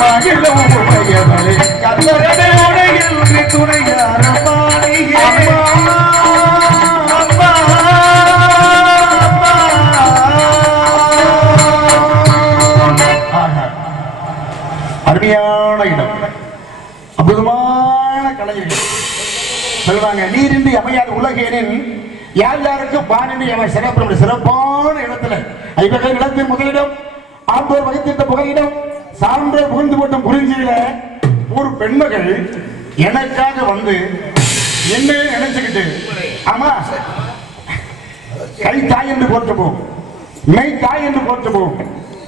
மகிழும் உமையவனே உடையில் துணையாரமானியே அம்மா அருமையான இடம். அற்புதமான கலைஞர்கள். சொல்றாங்க நீரின்றி அமையாத உலகேனின் யார் யாருக்கு பாணினி அவன் சிறப்பு சிறப்பான இடத்துல ஐவகை நிலத்தின் முதலிடம் ஆண்டோர் வகித்திட்ட புகையிடம் சான்றோர் புகுந்து போட்டும் குறிஞ்சியில ஒரு பெண்மகள் எனக்காக வந்து என்ன நினைச்சுக்கிட்டு ஆமா கை தாய் என்று போற்றுவோம் மெய் தாய் என்று போற்றுவோம்.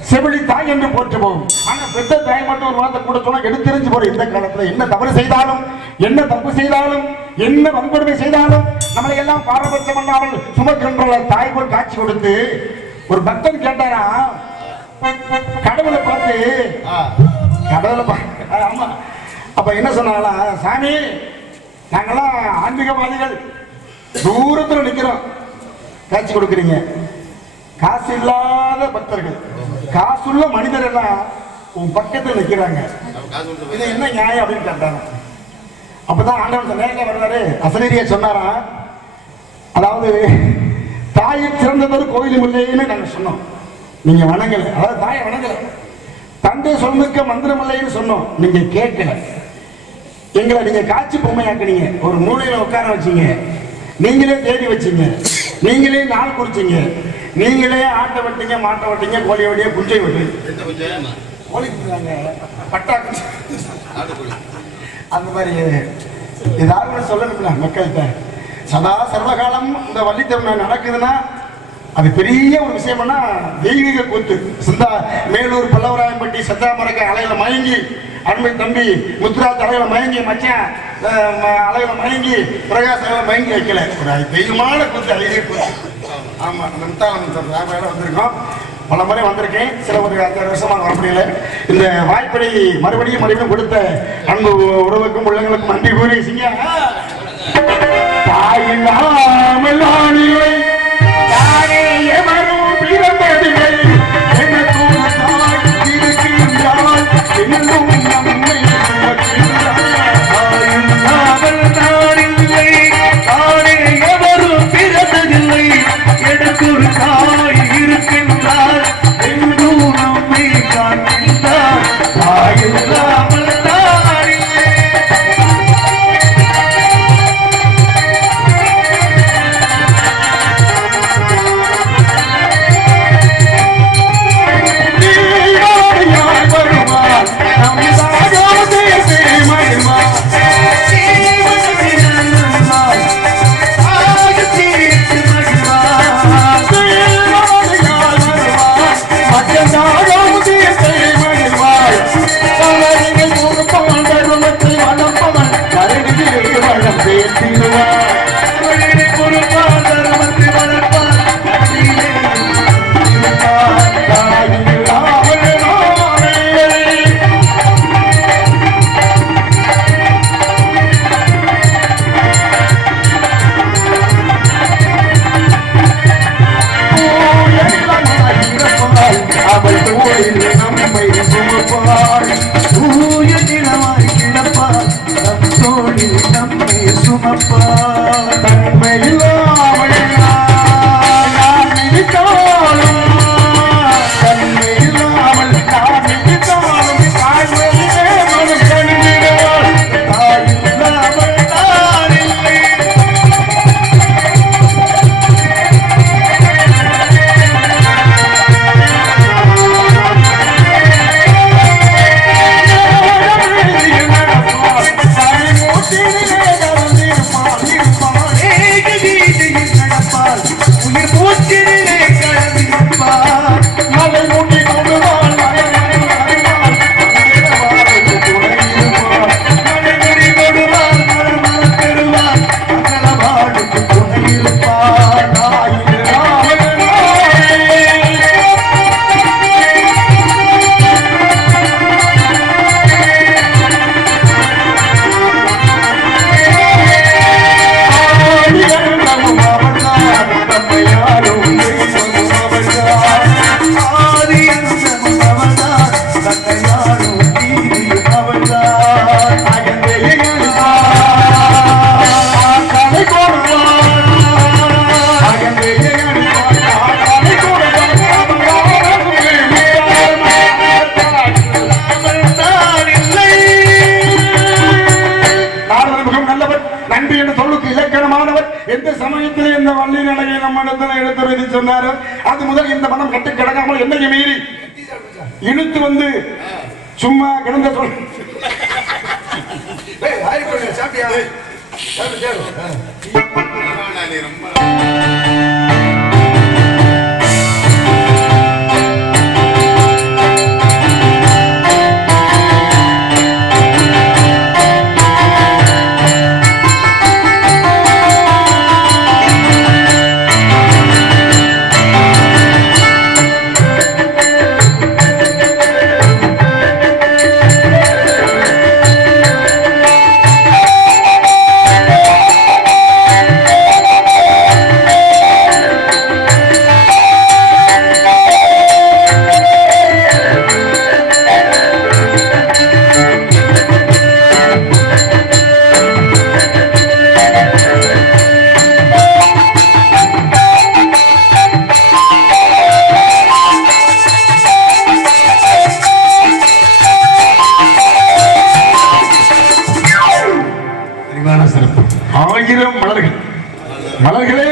செவிலி தாய் என்று போற்றுவோம். ஆனா பெத்த தாய் மட்டும் ஒரு வார்த்தை கூட சொன்னா எடுத்திருந்து போற இந்த காலத்துல என்ன தவறு செய்தாலும் என்ன தப்பு செய்தாலும் என்ன வன்கொடுமை செய்தாலும் நம்மளை எல்லாம் பாரபட்சம் பண்ணாமல் சுமக்கின்ற தாய் போல் காட்சி கொடுத்து ஒரு பக்தன் கேட்டாரா? கடவுளை பார்த்து கடவுளை ஆமா. அப்ப என்ன சொன்னாங்களா சாமி நாங்கெல்லாம் ஆன்மீகவாதிகள். தூரத்துல நிக்கிறோம். காட்சி கொடுக்குறீங்க. காசு இல்லாத பக்தர்கள். காசுள்ள மனிதர் எல்லாம் உன் பக்கத்தில் நிற்கிறாங்க இது என்ன நியாயம் அப்படின்னு கேட்டாங்க. அப்பதான் ஆண்டவன் நேரில் வர்றாரு. அசனேரியா சொன்னாரா? அதாவது தாயை சிறந்தவர் கோயிலும் இல்லைன்னு நாங்கள் சொன்னோம். நீங்க வணங்கல. அதாவது தாயை வணங்கல. தந்தை சொல்லுக்க மந்திரம் இல்லைன்னு சொன்னோம். நீங்க கேட்கல. எங்களை நீங்க காட்சி பொம்மையாக்குனீங்க. ஒரு மூலையில உட்கார வச்சீங்க. நீங்களே தேடி வச்சீங்க. நீங்களே நாள் குறிச்சீங்க. நீங்களே ஆட்டை வெட்டீங்க மாட்டை வெட்டீங்க கோழி வெட்டிய குஞ்சை வெட்டு கோழி குஞ்சாங்க பட்டா அந்த மாதிரி ஏதாவது சொல்லணும்ல மக்கள்கிட்ட. சதா சர்வகாலம் இந்த வள்ளித்தன்மை நடக்குதுன்னா அது பெரிய ஒரு விஷயம்னா தெய்வீக கூத்து. சிந்தா மேலூர் பல்லவராயம்பட்டி சத்தாமரக்க அலையில மயங்கி அருமை தம்பி முத்ரா அலையில மயங்கி மச்சான் அலையில மயங்கி பிரகாஷ் மயங்கி வைக்கல. ஒரு தெய்வமான கூத்து அழகிய கூத்து. ஆமாம் அந்த முத்தாளம் வந்திருக்கோம். பல முறை வந்திருக்கேன். சில ஒரு அஞ்சாறு வருஷமாக வர முடியல இந்த வாய்ப்பை மறுபடியும் மறுபடியும் கொடுத்த அன்பு உறவுக்கும் உள்ளங்களுக்கும் நன்றி கூறி சிங்க. தாயில்லாமல் சரியான சிறப்பு. ஆயிரம் மலர்கள். மலர்களே.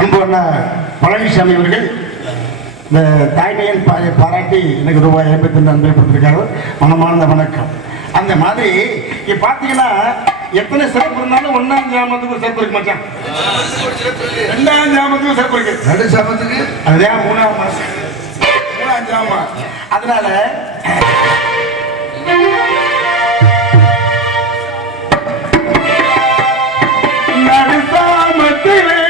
அன்பு அண்ணா பழனிசாமி அவர்கள் இந்த தாய்மையின் பாராட்டி எனக்கு ரூபாய் ஐம்பத்தி ரெண்டு அன்பை கொடுத்திருக்காரு. மனமார்ந்த வணக்கம். அந்த மாதிரி இப்ப பாத்தீங்கன்னா எத்தனை சிறப்பு இருந்தாலும் ஒன்னாம் ஜாமத்துக்கு சிறப்பு இருக்கு மச்சான். ரெண்டாம் ஜாமத்துக்கு சிறப்பு இருக்கு. நடு சாமத்துக்கு அதுதான் மூணாம் மாசம். மூணாம் ஜாமா அதனால நடுசாமத்திலே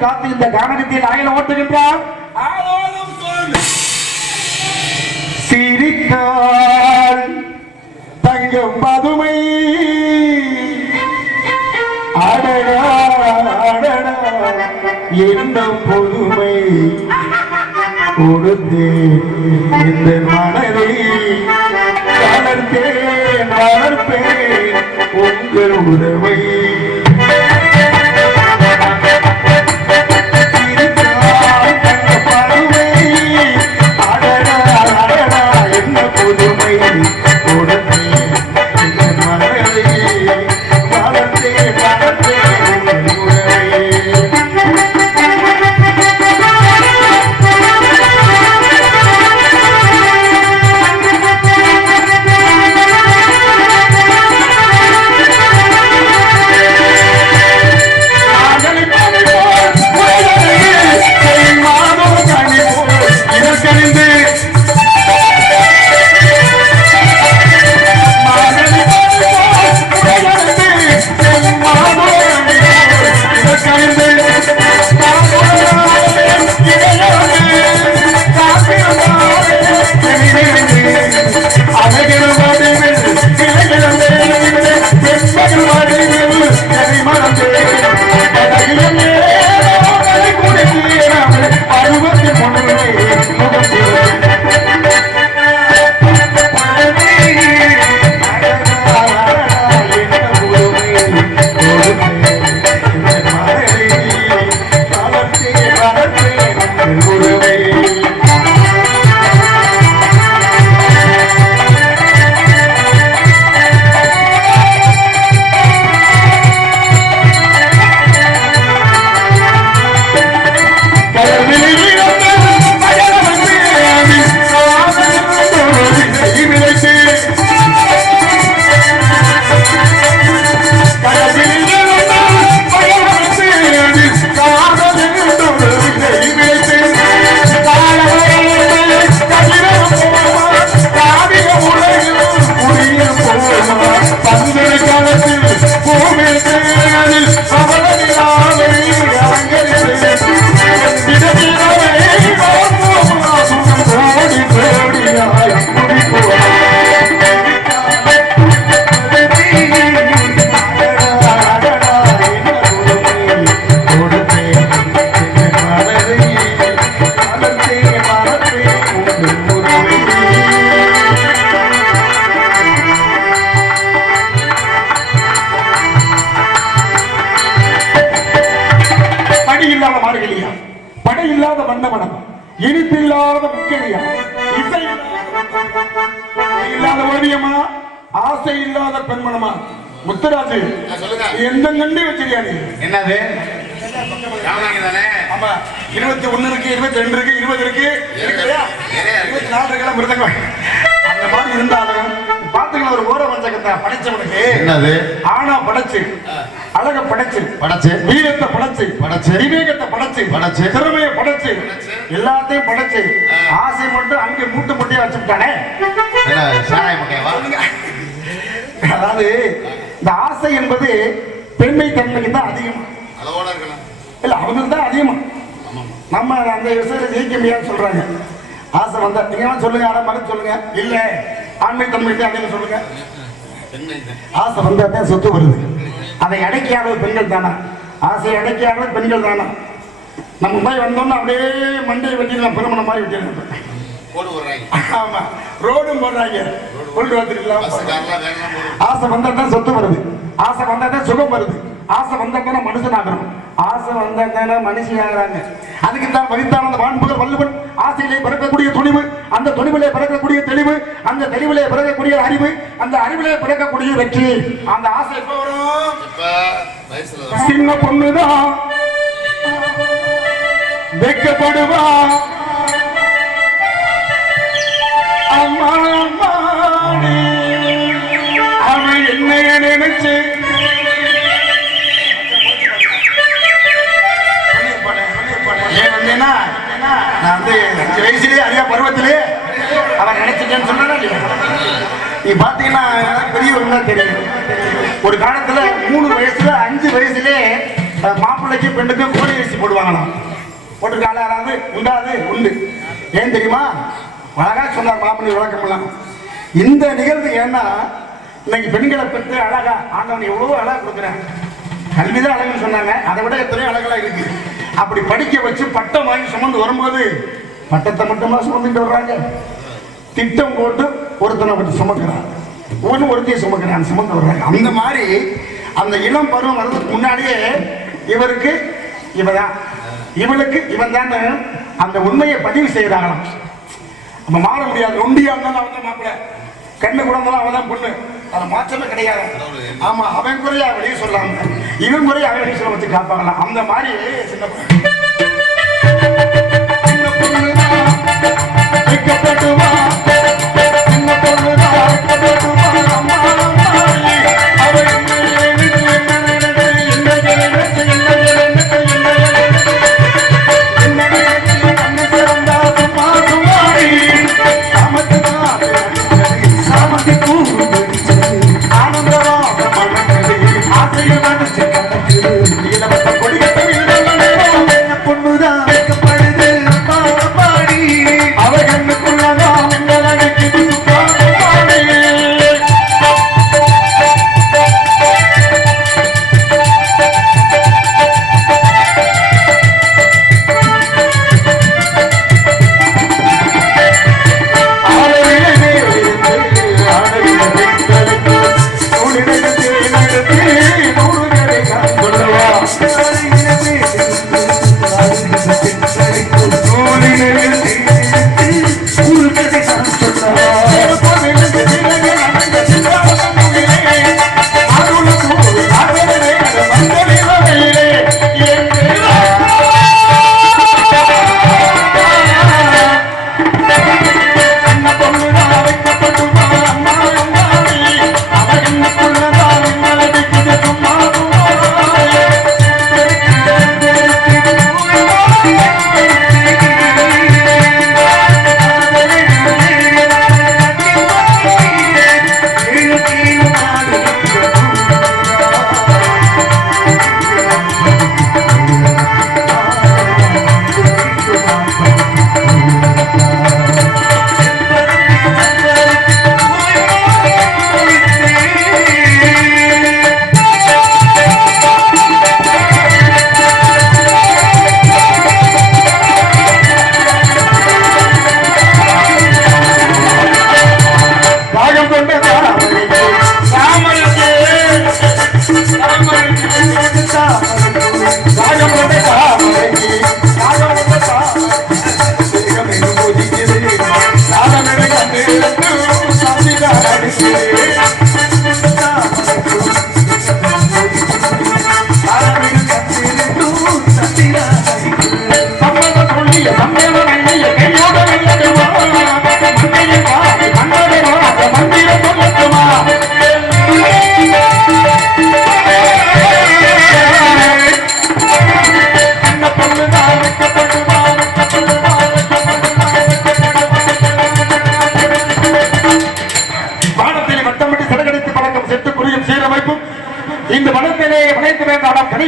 காத்து இந்த கானகத்தில் ஆலோலம் சொல் சிரித்தாள் தங்க பதுமை. என்ன பொதுமை கொடுத்தே இந்த மனதை வளர்த்தேன் வளர்ப்பேன் உங்கள் உறவை நீ என்னது? தானே ஆமா. இருபத்தி ஒண்ணு இருக்கு இருபத்தி ரெண்டு இருக்கு இருபது இருக்கு. இருக்கு. இருக்கு. இருபத்தி நாலு மிருதங்கம் அந்த மாதிரி இருந்தாலும் பாத்துக்கலாம் ஒரு ஓர வஞ்சகத்தை படைச்சவனுக்கு என்னது? ஆனா படைச்சு அழக படைச்சு படைச்சு. வீரத்தை படைச்சு படைச்சு. விவேகத்தை படைச்சு படைச்சு. திறமையை படைச்சு எல்லாத்தையும் படைச்சு ஆசை மட்டும் அங்கே மூட்டை முட்டையா வச்சுட்டானே அதாவது இந்த ஆசை என்பது பெண்மை தன்மைக்கு தான் அதிகம். இல்ல அவங்களுக்கு தான் அதிகமா. நம்ம அந்த விஷயத்தை ஜெயிக்க முடியாதுன்னு சொல்றாங்க. ஆசை வந்தா நீங்க சொல்லுங்க யாரா மறுத்து சொல்லுங்க. இல்ல ஆண்மை தன்மை தான் அதிகம் சொல்லுங்க. ஆசை வந்தா தான் சொத்து வருது. அதை அடக்கியாதது பெண்கள் தானா? ஆசையை அடக்கியாதது பெண்கள் தானா? நம்ம போய் வந்தோம்னா அப்படியே மண்டையை வெட்டிடலாம் பெருமணம் மாதிரி வெட்டிடலாம். ஆமா ரோடும் போடுறாங்க. கொண்டு வந்துருக்கலாம். ஆசை வந்தா சொத்து வருது. ஆசை வந்தா சுகம் வருது. ஆசை வந்தா மனுஷன் ஆகணும். ஆசை வந்தா மனுஷன் ஆகிறாங்க. அதுக்கு தான் அந்த வான்புகள் வள்ளுவன் ஆசையிலே பிறக்கக்கூடிய துணிவு அந்த துணிவிலே பிறக்கக்கூடிய தெளிவு அந்த தெளிவிலே பிறக்கக்கூடிய அறிவு அந்த அறிவிலே பிறக்கக்கூடிய வெற்றி. அந்த ஆசை எப்ப வரும். சின்ன பொண்ணுதான் வெக்கப்படுவா? அம்மா. அவன் என்னைய நினைச்சு. நான் வந்து அஞ்சு வயசுலயே அதிக பருவத்திலே அவன் நினைச்சிட்டேன்னு சொன்னா நீ பாத்தீங்கன்னா பெரியவங்க தெரியும். ஒரு காலத்துல மூணு வயசுல அஞ்சு வயசுலயே மாப்பிள்ளைக்கு பெண்ணுக்கும் கோழி அரிசி போடுவாங்களாம். போட்டிருக்காங்க யாராவது உண்டாது உண்டு. ஏன் தெரியுமா? அழகா சொன்னார் மாப்பிள்ளை விளக்கம் பண்ணலாம் இந்த நிகழ்வு ஏன்னா இன்னைக்கு பெண்களை பெற்று அழகா ஆண்டவன் எவ்வளவோ அழகா கொடுக்குறேன் கல்விதான் அழகுன்னு சொன்னாங்க. அதை விட எத்தனையோ அழகெல்லாம் இருக்கு. அப்படி படிக்க வச்சு பட்டம் வாங்கி சுமந்து வரும்போது பட்டத்தை மட்டுமா சுமந்துட்டு வர்றாங்க. திட்டம் போட்டு ஒருத்தனை பற்றி சுமக்கிறான். ஒன்று ஒருத்தையை சுமக்கிறான். சுமந்து வர்றாங்க. அந்த மாதிரி அந்த இளம் பருவம் வர்றதுக்கு முன்னாடியே இவருக்கு இவதான். இவளுக்கு இவன் தான் அந்த உண்மையை பதிவு செய்யறாங்களாம் நம்ம மாற முடியாது. நொண்டியா இருந்தாலும் அவன் தான் மாப்பிள்ள. கண்ணு குழந்தை அவன் தான் பொண்ணு. அது மாற்றமே கிடையாது. ஆமா அவன் குறைய வெளியே சொல்லாம. இவன் குறைய அவன் வெளியே சொல்ல வச்சு காப்பாங்களா அந்த மாதிரி சின்ன பொண்ணு.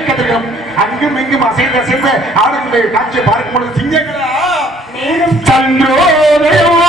கதிர்களும் அங்கும் இங்கும் அசைந்து அசைந்து ஆடுகின்ற காட்சியை பார்க்கும் பொழுது சிங்கங்களா? சந்திரோதயம்.